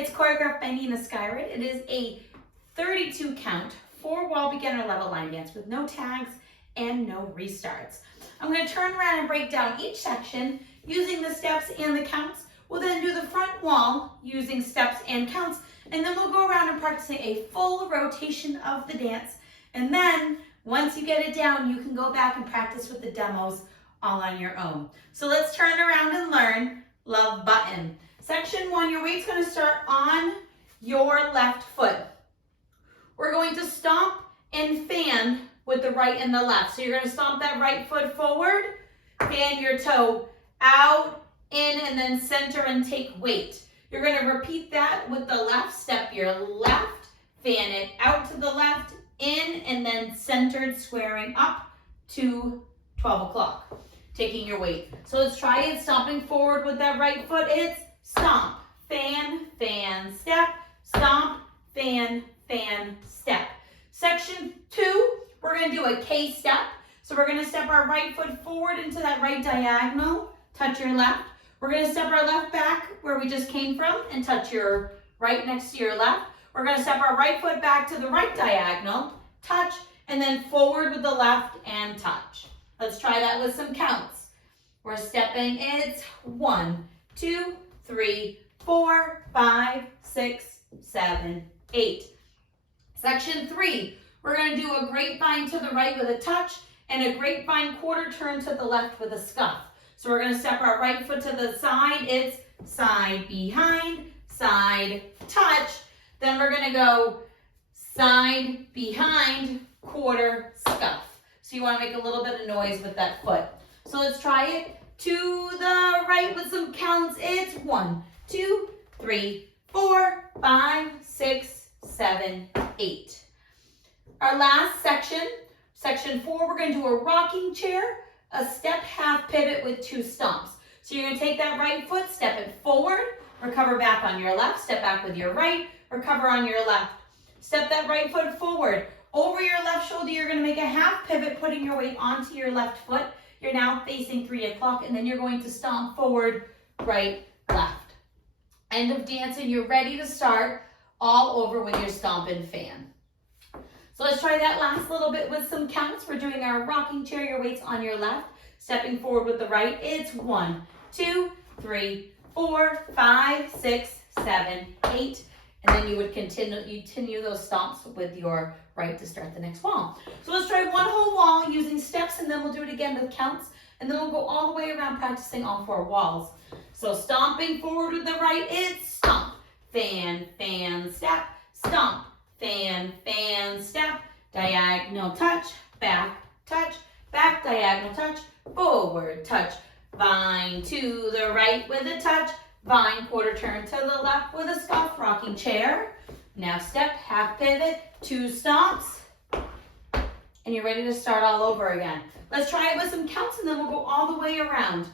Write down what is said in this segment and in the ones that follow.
It's choreographed by Nina Skyrud. It is a 32 count, 4-wall beginner level line dance with no tags and no restarts. I'm going to turn around and break down each section using the steps and the counts. We'll then do the front wall using steps and counts, and then we'll go around and practice a full rotation of the dance. And then once you get it down, you can go back and practice with the demos all on your own. So let's turn around and learn Love Button. Section 1, your weight's going to start on your left foot. We're going to stomp and fan with the right and the left. So you're going to stomp that right foot forward, fan your toe out, in, and then center and take weight. You're going to repeat that with the left. Step your left, fan it out to the left, in, and then centered, squaring up to 12 o'clock, taking your weight. So let's try it, stomping forward with that right foot. It's stomp, fan, fan, step, stomp, fan, fan, step. Section 2, we're going to do a K step. So we're going to step our right foot forward into that right diagonal, touch your left. We're going to step our left back where we just came from and touch your right next to your left. We're going to step our right foot back to the right diagonal, touch, and then forward with the left and touch. Let's try that with some counts. We're stepping, it's 1, 2, 3, 4, 5, 6, 7, 8. Section 3, we're going to do a grapevine to the right with a touch and a grapevine quarter turn to the left with a scuff. So we're going to step our right foot to the side. It's side, behind, side, touch. Then we're going to go side, behind, quarter, scuff. So you want to make a little bit of noise with that foot. So let's try it. To the right with some counts. It's 1, 2, 3, 4, 5, 6, 7, 8. Our last section, section 4, we're going to do a rocking chair, a step half pivot with 2 stomps. So you're going to take that right foot, step it forward, recover back on your left, step back with your right, recover on your left. Step that right foot forward. Over your left shoulder, you're going to make a half pivot, putting your weight onto your left foot. You're now facing 3 o'clock, and then you're going to stomp forward, right, left. End of dancing. You're ready to start all over with your stomp and fan. So let's try that last little bit with some counts. We're doing our rocking chair. Your weight's on your left, stepping forward with the right. It's 1, 2, 3, 4, 5, 6, 7, 8. And then you would continue those stomps with your right to start the next wall. So let's try one whole wall using steps, and then we'll do it again with counts. And then we'll go all the way around practicing all 4 walls. So stomping forward with the right, it's stomp, fan, fan, step, stomp, fan, fan, step, diagonal touch, back, diagonal touch, forward, touch, vine to the right with a touch, vine quarter turn to the left with a scuff, rocking chair. Now step, half pivot, 2 stomps, and you're ready to start all over again. Let's try it with some counts, and then we'll go all the way around.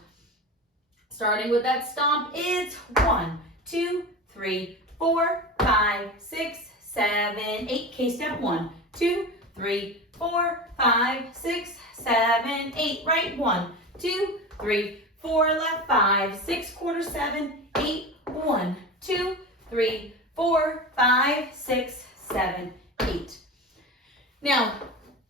Starting with that stomp, it's 1, 2, 3, 4, 5, 6, 7, 8. K step, 1, 2, 3, 4, 5, 6, 7, 8. Right, 1, 2, 3, 4, left, 5, 6, quarter, 7, 8, 1, 2, 3, 4, 5, 6, 7, 8. Now,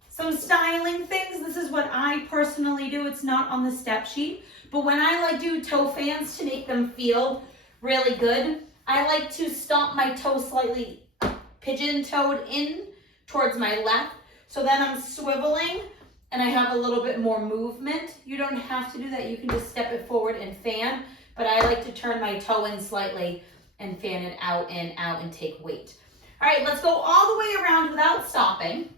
some styling things. This is what I personally do. It's not on the step sheet, but when I do toe fans to make them feel really good, I like to stomp my toe slightly pigeon-toed in towards my left. So then I'm swiveling and I have a little bit more movement. You don't have to do that. You can just step it forward and fan, but I like to turn my toe in slightly and fan it out and take weight. All right, let's go all the way around without stopping,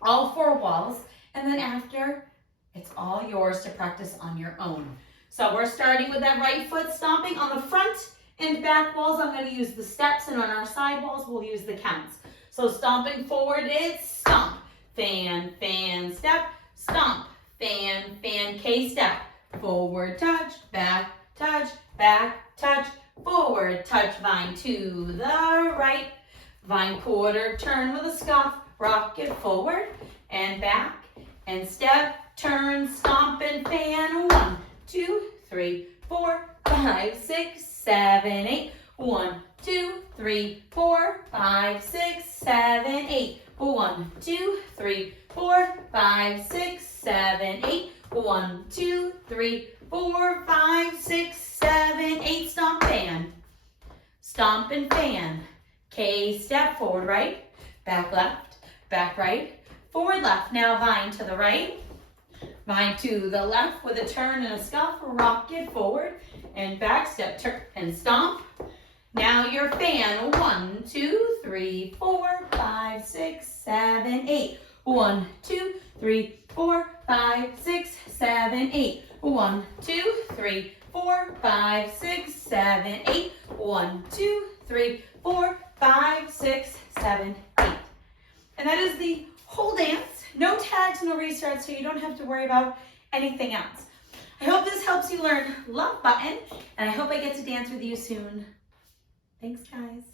all 4 walls, and then after, it's all yours to practice on your own. So we're starting with that right foot stomping. On the front and back walls, I'm going to use the steps, and on our side walls, we'll use the counts. So stomping forward, it's stomp, fan, fan, step, stomp, fan, fan, K step, forward, touch, back, touch, forward, touch, vine to the right, vine quarter, turn with a scuff, rock it forward and back, and step, turn, stomp, and fan, 1, 2, 3, 4, 5, 6, 7, 8, 1, 2, 3, 4, 5, 6, 7, 8. 1, 2, 3, 4, 5, 6, 7, 8. 1, 2, 3, 4, 5, 6, 7, 8. Stomp, fan. Stomp and fan. K, step forward, right, back left, back right, forward left. Now vine to the right, vine to the left with a turn and a scuff, rock it forward and back, step, turn and stomp. Now your fan, 1, 2, 3, 4, 5, 6, 7, 8. 1, 2, 3, 4, 5, 6, 7, 8. 1, 2, 3, 4, 5, 6, 7, 8. 1, 2, 3, 4, 5, 6, 7, 8. And that is the whole dance. No tags, no restarts, so you don't have to worry about anything else. I hope this helps you learn Love Button, and I hope I get to dance with you soon. Thanks, guys.